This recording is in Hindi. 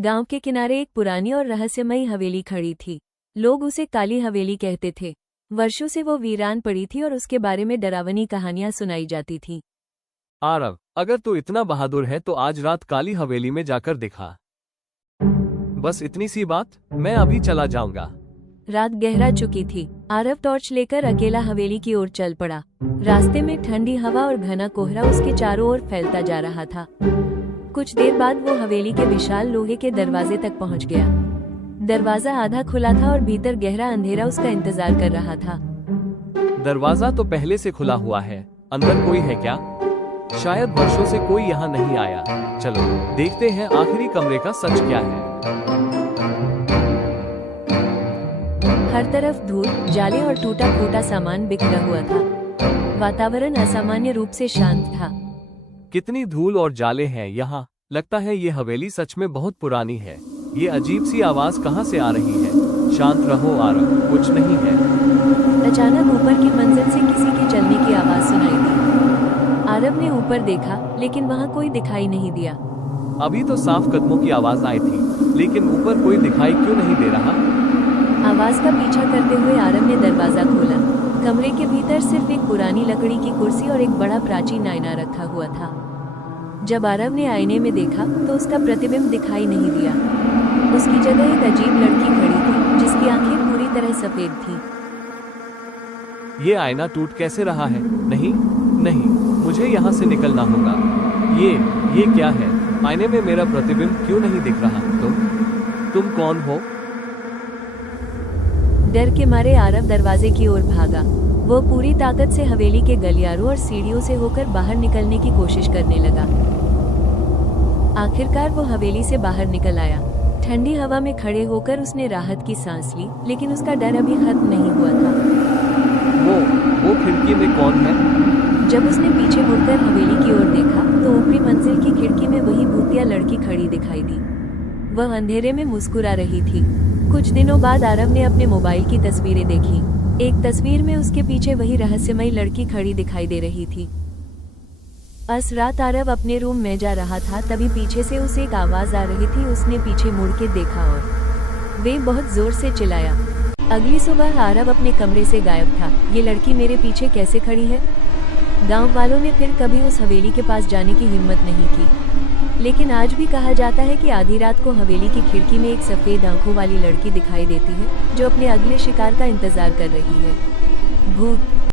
गांव के किनारे एक पुरानी और रहस्यमयी हवेली खड़ी थी। लोग उसे काली हवेली कहते थे। वर्षों से वो वीरान पड़ी थी और उसके बारे में डरावनी कहानियां सुनाई जाती थी। आरव, अगर तू इतना बहादुर है तो आज रात काली हवेली में जाकर दिखा। बस इतनी सी बात, मैं अभी चला जाऊंगा। रात गहरा चुकी थी। आरव टॉर्च लेकर अकेला हवेली की ओर चल पड़ा। रास्ते में ठंडी हवा और घना कोहरा उसके चारों ओर फैलता जा रहा था। कुछ देर बाद वो हवेली के विशाल लोहे के दरवाजे तक पहुंच गया। दरवाजा आधा खुला था और भीतर गहरा अंधेरा उसका इंतजार कर रहा था। दरवाजा तो पहले से खुला हुआ है, अंदर कोई है क्या? शायद वर्षों से कोई यहाँ नहीं आया। चलो देखते हैं आखिरी कमरे का सच क्या है। हर तरफ धूल, जाले और टूटा फूटा सामान बिखरा हुआ था। वातावरण असामान्य रूप से शांत था। कितनी धूल और जाले हैं यहाँ। लगता है ये हवेली सच में बहुत पुरानी है। ये अजीब सी आवाज कहाँ से आ रही है? शांत रहो आरव, कुछ नहीं है। अचानक ऊपर की मंजिल से किसी के चलने की आवाज सुनाई दी। आरव ने ऊपर देखा, लेकिन वहाँ कोई दिखाई नहीं दिया। अभी तो साफ कदमों की आवाज आई थी, लेकिन ऊपर कोई दिखाई क्यों नहीं दे रहा? आवाज का पीछा करते हुए आरव ने दरवाजा खोला। कमरे के भीतर सिर्फ एक पुरानी लकड़ी की कुर्सी और एक बड़ा प्राचीन आईना रखा हुआ था। जब आरव ने आईने में देखा तो उसका प्रतिबिंब दिखाई नहीं दिया। उसकी जगह एक अजीब लड़की खड़ी थी, जिसकी आंखें पूरी तरह सफेद थीं। ये आईना टूट कैसे रहा है? नहीं नहीं, मुझे यहाँ से निकलना होगा। ये क्या है? आईने में मेरा प्रतिबिंब क्यों नहीं दिख रहा? तुम कौन हो? डर के मारे आरव दरवाजे की ओर भागा। वो पूरी ताकत से हवेली के गलियारों और सीढ़ियों से होकर बाहर निकलने की कोशिश करने लगा। आखिरकार वो हवेली से बाहर निकल आया। ठंडी हवा में खड़े होकर उसने राहत की सांस ली, लेकिन उसका डर अभी खत्म नहीं हुआ था। वो खिड़की में कौन है? जब उसने पीछे मुड़कर हवेली की ओर देखा तो ऊपरी मंजिल की खिड़की में वही भूतिया लड़की खड़ी दिखाई दी। वह अंधेरे में मुस्कुरा रही थी। कुछ दिनों बाद आरव ने अपने मोबाइल की तस्वीरें देखी। एक तस्वीर में उसके पीछे वही रहस्यमयी लड़की खड़ी दिखाई दे रही थी। उस रात आरव अपने रूम में जा रहा था, तभी पीछे से उसे एक आवाज आ रही थी। उसने पीछे मुड़ के देखा और वे बहुत जोर से चिल्लाया। अगली सुबह आरव अपने कमरे से गायब था। ये लड़की मेरे पीछे कैसे खड़ी है? गांव वालों ने फिर कभी उस हवेली के पास जाने की हिम्मत नहीं की, लेकिन आज भी कहा जाता है कि आधी रात को हवेली की खिड़की में एक सफेद आंखों वाली लड़की दिखाई देती है, जो अपने अगले शिकार का इंतजार कर रही है। भूत